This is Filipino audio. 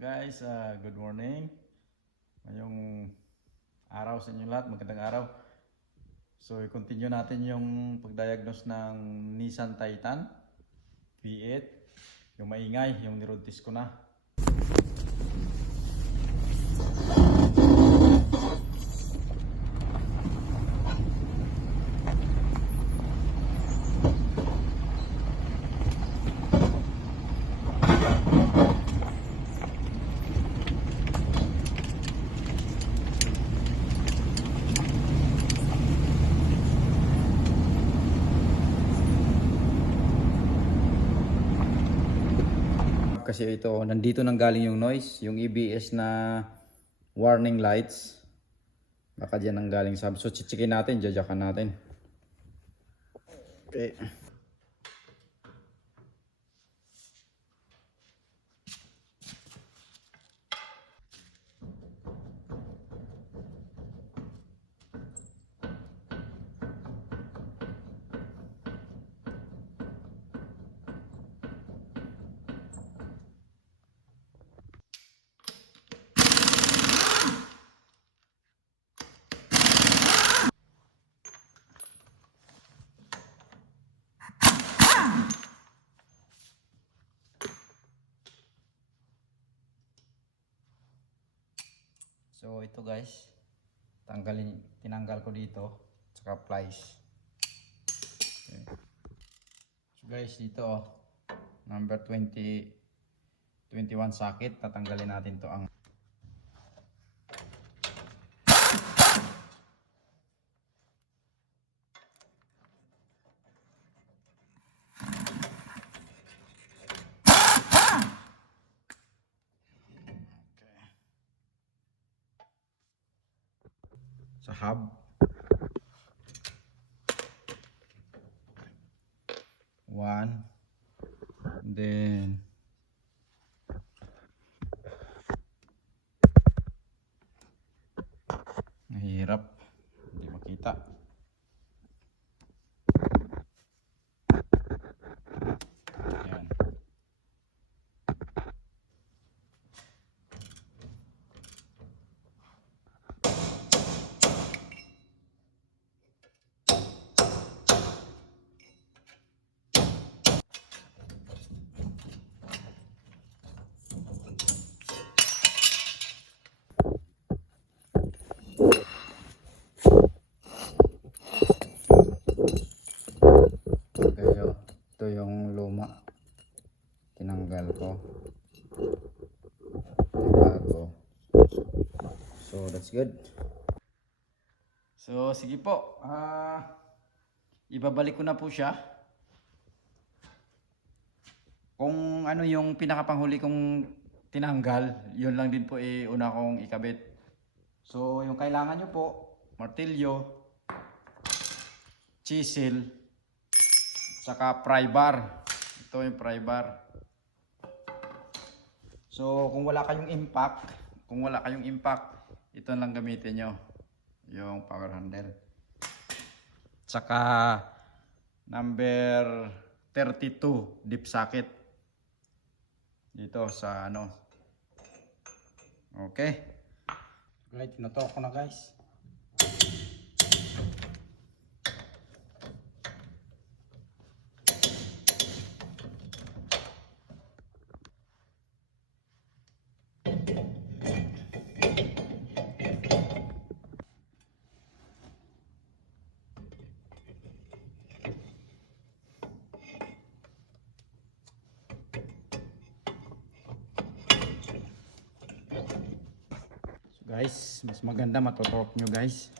Guys, good morning. Ngayong araw sa inyo lahat, magandang araw. So, i-continue natin yung pagdiagnose ng Nissan Titan V8. Yung maingay, yung niroad test ko na. Kasi ito, nandito nang galing yung noise, yung EBS na warning lights. Baka dyan nang galing sabi. So, chichikin natin, jajakan natin. Okay. So ito guys, tinanggal ko dito, saka plies. Okay. So guys, dito number 21 socket, tatanggalin natin to ang sa hub. One, then mahirap, hindi makita. Yan. Ito yung luma, tinanggal ko, bago. So that's good. So sige po, ibabalik ko na po siya. Kung ano yung pinakapanghuli kong tinanggal, yun lang din po una kong ikabit. So yung kailangan nyo po, martilyo, chisel, saka pry bar. Ito yung pry bar. So kung wala kayong impact, ito lang gamitin nyo, yung power handle. Saka number 32 dip socket dito sa ano. Okay. Right, tinatok ko na guys. Guys, mas maganda matotorque nyo guys.